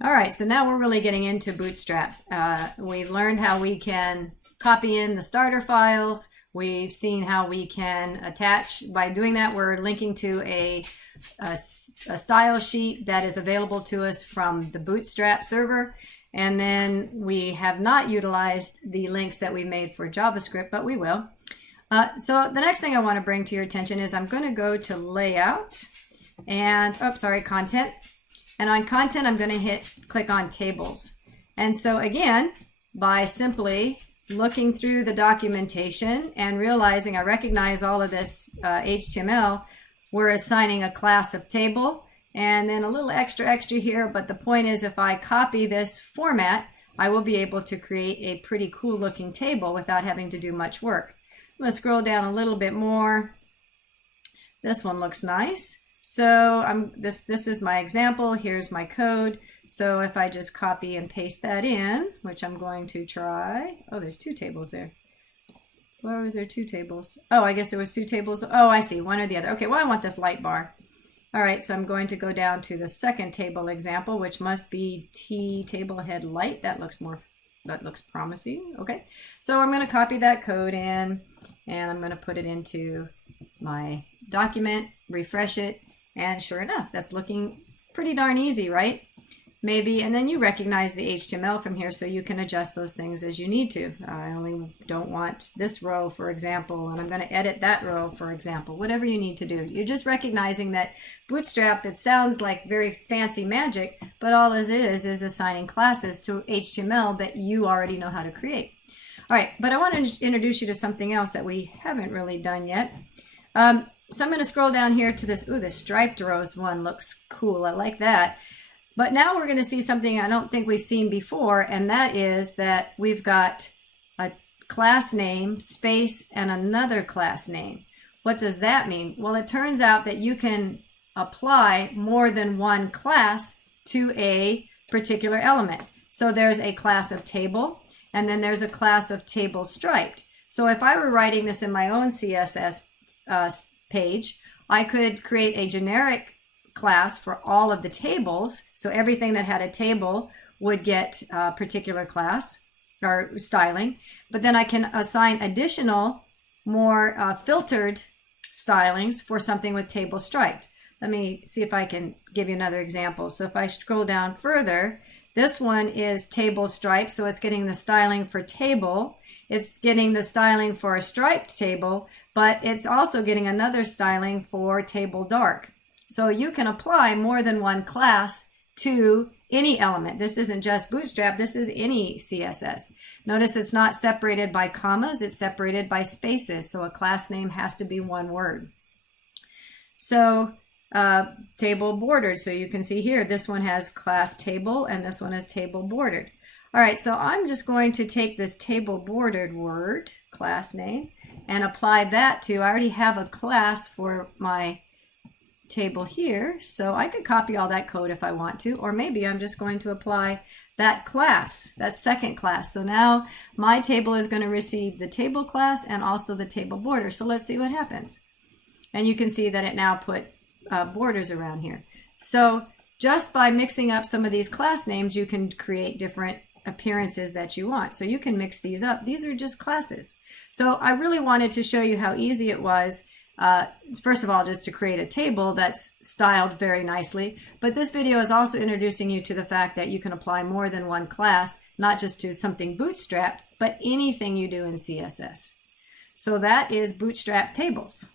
All right, so now we're really getting into Bootstrap. We've learned how we can copy in the starter files. We've seen how we can attach. By doing that, we're linking to a style sheet that is available to us from the Bootstrap server. And then we have not utilized the links that we made for JavaScript, but we will. So the next thing I want to bring to your attention is I'm going to go to Layout and, Content. And on Content, I'm going to click on Tables. And so again, by simply looking through the documentation and realizing I recognize all of this HTML, we're assigning a class of table and then a little extra here. But the point is, if I copy this format, I will be able to create a pretty cool looking table without having to do much work. I'm going to scroll down a little bit more. This one looks nice. So this is my example. Here's my code. So if I just copy and paste that in, which I'm going to try. Oh, there's two tables there. Why was there two tables? Oh, I guess there was two tables. Oh, I see, one or the other. Okay, well, I want this light bar. All right, so I'm going to go down to the second table example, which must be T table head light. That looks promising. Okay, so I'm going to copy that code in, and I'm going to put it into my document, refresh it, and sure enough, that's looking pretty darn easy, right? Maybe, and then you recognize the HTML from here, so you can adjust those things as you need to. I only don't want this row, for example, and I'm going to edit that row, for example. Whatever you need to do. You're just recognizing that Bootstrap, it sounds like very fancy magic, but all it is assigning classes to HTML that you already know how to create. All right, but I want to introduce you to something else that we haven't really done yet. So I'm going to scroll down here to this. Ooh, the striped rows one looks cool. I like that. But now we're going to see something I don't think we've seen before, and that is that we've got a class name, space, and another class name. What does that mean? Well, it turns out that you can apply more than one class to a particular element. So there's a class of table, and then there's a class of table striped. So if I were writing this in my own CSS page, I could create a generic class for all of the tables. So everything that had a table would get a particular class or styling. But then I can assign additional, more filtered stylings for something with table striped. Let me see if I can give you another example. So if I scroll down further, this one is table striped. So it's getting the styling for table. It's getting the styling for a striped table, but it's also getting another styling for table dark. So you can apply more than one class to any element. This isn't just Bootstrap, this is any CSS. Notice it's not separated by commas, it's separated by spaces. So a class name has to be one word. So table bordered. So you can see here, this one has class table and this one has table bordered. All right, so I'm just going to take this table bordered word, class name, and apply that to, I already have a class for my table here, so I could copy all that code if I want to, or maybe I'm just going to apply that class, that second class. So now my table is going to receive the table class and also the table border. So let's see what happens. And you can see that it now put borders around here. So just by mixing up some of these class names, you can create different appearances that you want. So you can mix these up. These are just classes. So I really wanted to show you how easy it was, first of all, just to create a table that's styled very nicely. But this video is also introducing you to the fact that you can apply more than one class, not just to something bootstrapped, but anything you do in CSS. So that is Bootstrap Tables.